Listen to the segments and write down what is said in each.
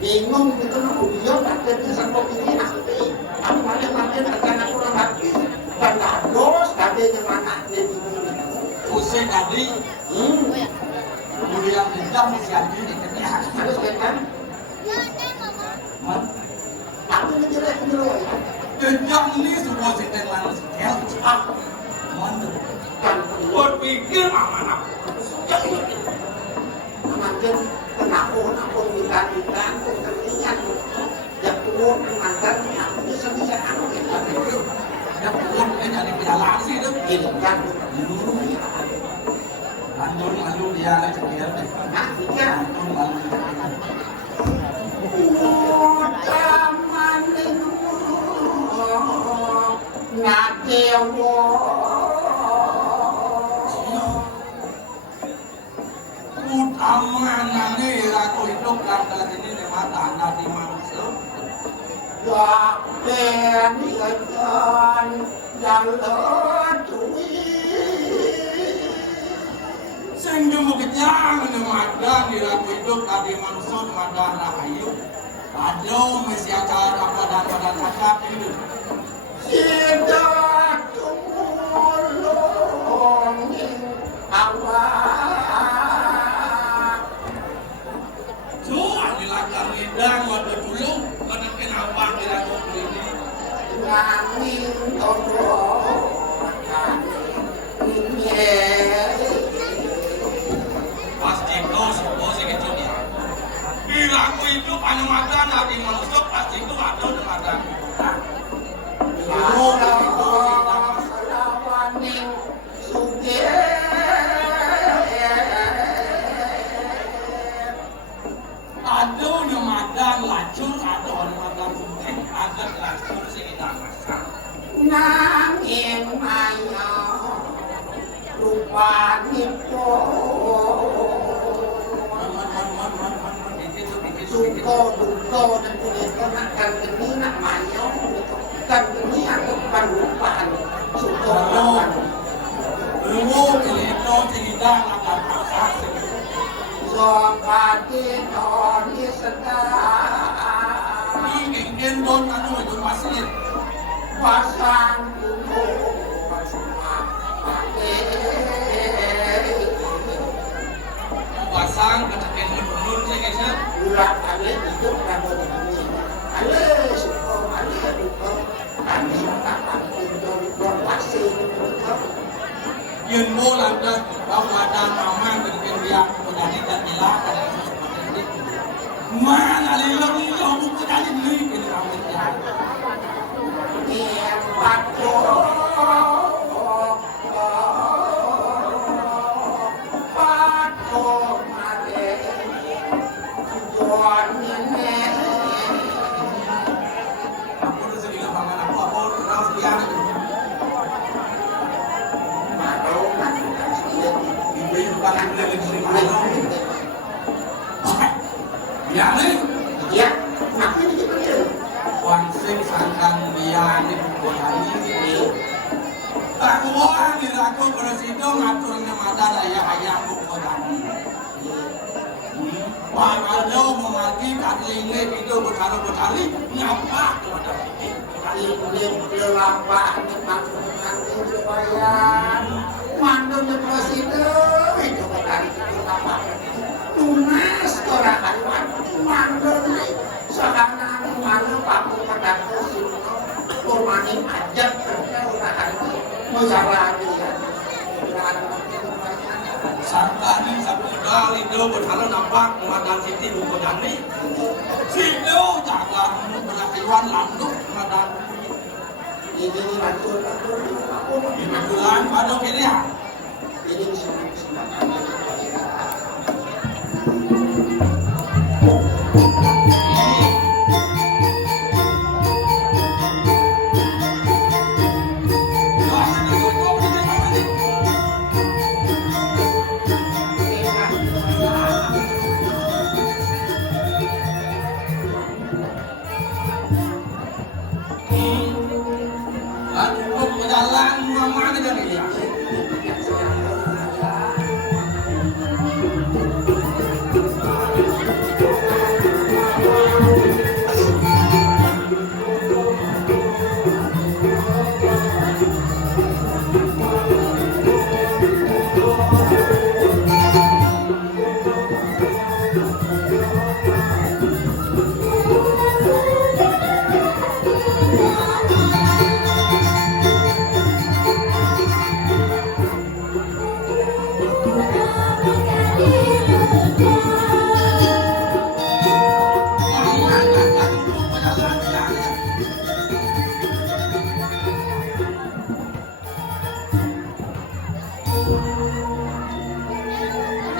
Bingung itu dia tak jadi sampai ini nanti. Aku malah akan aku lagi. Bandos tadinya mana dia bingung. Pusing tadi. Kemudian dendam masih ada di tengah. Harus kan? Aku ngejelek dulu. Dendam ini semua sedang lalu sekian. Mana? Kan berpikir amanah. Sudah ini. Makin kenapa ikan kekenyangan ya turun mantan aku bisa aku Ya turun kan jadi penyalaan sih itu. ikan Lalu dia lah sekian deh. nah ikan Lalu. zaman nakewo Amanah ni aku hidup dalam dalam ini lewat tanah di manusia. ya beni ikan yang lecui Sing jumbo kejang ni madan di aku hidup tadi manusia di madan rahayu. Aduh mesti acara badan cakap ini. Sidak tumulongin awak Tuhan dilakar lidang wadah dulu pada kenapa kira kau ini. nangin tolongan ini Pasti kau semua segitu dia. Bila aku hidup hanya madan tadi manusia pasti itu ada di madan. Salawaning suge Ada yang madan lacur, ada yang madan sungai, ada lacur sekitar masak. nangin ayo rupanipun duko dan kulit kan geni nak mayo kan geni aku panupan suko Lu itu cerita ada masak. Sopati toni sedang Ini gendon anu itu masih. pasang gunung Pasang kata gendon saya kisah. ulang kali hidup dan Yang ni, Ya, aku ini kecil. Wan Sing sangkan dia ni bukan ini. Tak kuat ni aku kalau situ ngatur namadan ayah bukan ini. Wah, kalau memagi kadlinge itu berkali-kali nampak pada ini. Kali lampak memang nanti bayar. Mandor di presiden itu kali lampak. Tunas orang Taiwan mandor ni sekarang mana paku pada presiden. Kurmanin ajak kerja orang Taiwan. Mujarab dia. Sarkani sabda itu berkali nampak Madan Siti bukan ini. Situ jaga berlakuan landuk Madan. Ini lanjut aku Bulan pada kini ya. ini semua. Jalan mana dari dia?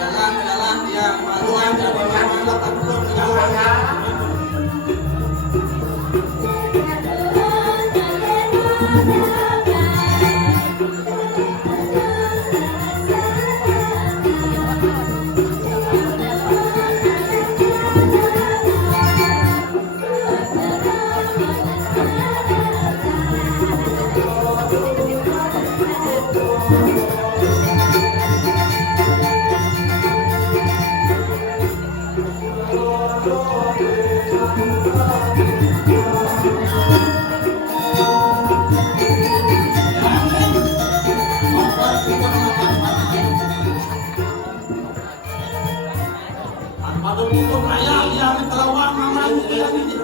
Jalan yang maluan dan bagaimana takut jalan. Ada tutup ayam yang kelawang mama ini.